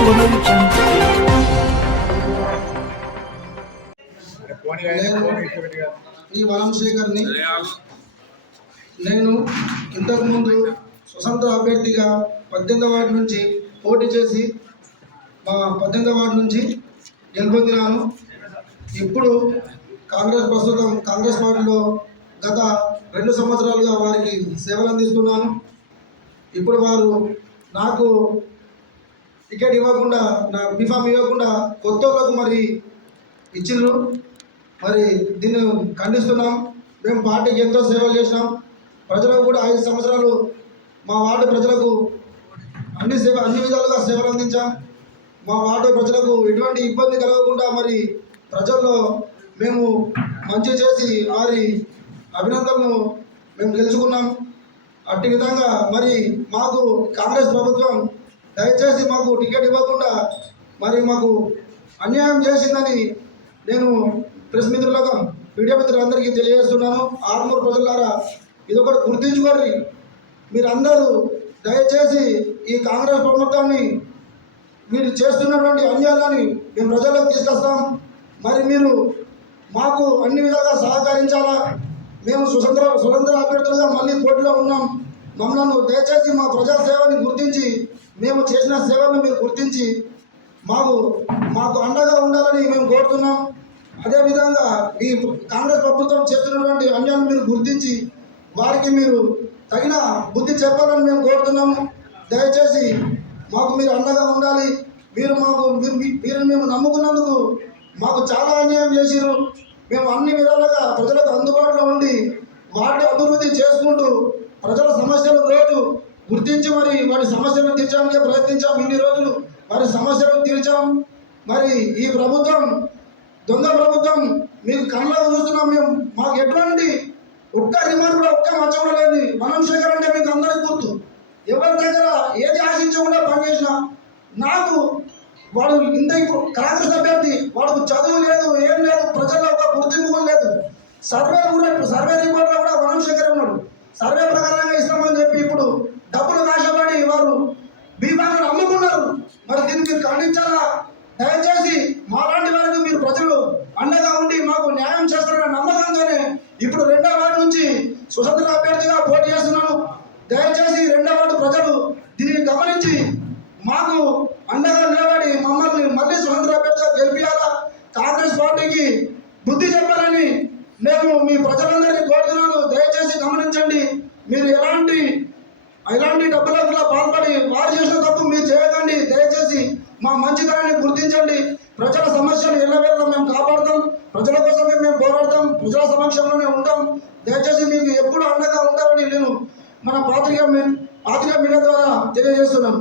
ఈ వనంశేఖర్ని నేను ఇంతకుముందు స్వతంత్ర అభ్యర్థిగా 18వ వార్డు నుంచి పోటీ చేసి మా 18వ వార్డు నుంచి గెలుపొందినాను. ఇప్పుడు ప్రస్తుతం కాంగ్రెస్ పార్టీలో గత 2 సంవత్సరాలుగా వారికి సేవలు అందిస్తున్నాను. ఇప్పుడు వారు నాకు టికెట్ ఇవ్వకుండా, నా బిఫామ్ ఇవ్వకుండా కొత్త వాళ్ళకు మరి ఇచ్చిండ్రు. మరి దీన్ని ఖండిస్తున్నాం. మేము పార్టీకి ఎంతో సేవలు చేసినాం. ప్రజలకు కూడా 5 సంవత్సరాలు మా వార్డు ప్రజలకు అన్ని విధాలుగా సేవలు అందించాం. మా వార్డు ప్రజలకు ఎటువంటి ఇబ్బంది కలగకుండా మరి ప్రజల్లో మేము మంచి చేసి వారి అభినందనలు మేము గెలుచుకున్నాం. అట్టి విధంగా మరి మాకు కాంగ్రెస్ ప్రభుత్వం దయచేసి మాకు టికెట్ ఇవ్వకుండా మరి మాకు అన్యాయం చేసిందని నేను ప్రెస్ మిత్రులకు, మీడియా మిత్రులందరికీ తెలియజేస్తున్నాను. ఆర్మూరు ప్రజలారా, ఇది ఒకటి గుర్తించుకోండి. మీరందరూ దయచేసి ఈ కాంగ్రెస్ ప్రభుత్వాన్ని మీరు చేస్తున్నటువంటి అన్యాయాన్ని మేము ప్రజలకు తీసుకొస్తాం. మరి మీరు మాకు అన్ని విధాలుగా సహకరించాలా. మేము స్వతంత్ర అభ్యర్థులుగా మళ్ళీ పోటీలో ఉన్నాం. మమ్మల్ని దయచేసి మా ప్రజాసేవని గుర్తించి, మేము చేసిన సేవలను మీరు గుర్తించి మాకు అండగా ఉండాలని మేము కోరుతున్నాం. అదేవిధంగా ఈ కాంగ్రెస్ ప్రభుత్వం చేస్తున్నటువంటి అన్యాయాన్ని మీరు గుర్తించి వారికి మీరు తగిన బుద్ధి చెప్పాలని మేము కోరుతున్నాము. దయచేసి మాకు మీరు అండగా ఉండాలి. మీరు మేము నమ్ముకున్నందుకు మాకు చాలా అన్యాయం చేసిరు. మేము అన్ని విధాలుగా ప్రజలకు అందుబాటులో ఉండి వాటి అభివృద్ధి చేసుకుంటూ ప్రజల సమస్యలు రోజు గుర్తించి మరి వారి సమస్యలను తీర్చడానికే ప్రయత్నించాం. ఇన్ని రోజులు వారి సమస్యలను తీర్చాం. మరి ఈ ప్రభుత్వం దొంగ ప్రభుత్వం మీకు కళ్ళలో చూస్తున్నాం. మాకు ఎటువంటి ఒక్క రిమార్క్ కూడా, ఒక్క మచ్చ కూడా లేదు. వనంశేఖర్ అంటే మీకు అందరికీ గుర్తు. ఎవరి దగ్గర ఏది ఆశించకుండా పనిచేసినా నాకు వాడు కాంగ్రెస్ అభ్యర్థి, వాడుకు చదువు లేదు, ఏం లేదు, ప్రజల్లో ఒక గుర్తింపు లేదు. సర్వే రిపోర్ట్లో కూడా వనంశేఖర్ ఉన్నాడు. సర్వే ప్రకారంగా ఇస్తామని చెప్పి ఇప్పుడు డబ్బులు కాశపడి వారు బీమాను అమ్ముకున్నారు. మరి దీన్ని మీరు ఖండించాలా. దయచేసి మాలాంటి వారికి మీరు ప్రజలు అండగా ఉండి మాకు న్యాయం చేస్తారన్న నమ్మకంతోనే ఇప్పుడు 2వ వార్డు నుంచి స్వతంత్ర అభ్యర్థిగా పోటీ చేస్తున్నాను. దయచేసి 2వ వార్డు ప్రజలు దీన్ని గమనించి మాకు అండగా నిలబడి మమ్మల్ని మళ్ళీ స్వతంత్ర అభ్యర్థిగా గెలిపియాలా. కాంగ్రెస్ పార్టీకి బుద్ధి చెప్పాలని నేను మీ ప్రజలందరినీ కోరుతున్నాను. దయచేసి గమనించండి. మీరు ఎలాంటి డబ్బులకు పాల్పడి వారు చేసిన తప్పు మీరు చేయకండి. దయచేసి మా మంచితనాన్ని గుర్తించండి. ప్రజల సమస్యలు ఎల్లవేళ మేము కాపాడుతాం. ప్రజల కోసమే మేము పోరాడతాం. ప్రజల సమక్షంలోనే ఉంటాం. దయచేసి మీకు ఎప్పుడు అండగా ఉంటామని నేను మన పాత్రికా మీడియా ద్వారా తెలియజేస్తున్నాను.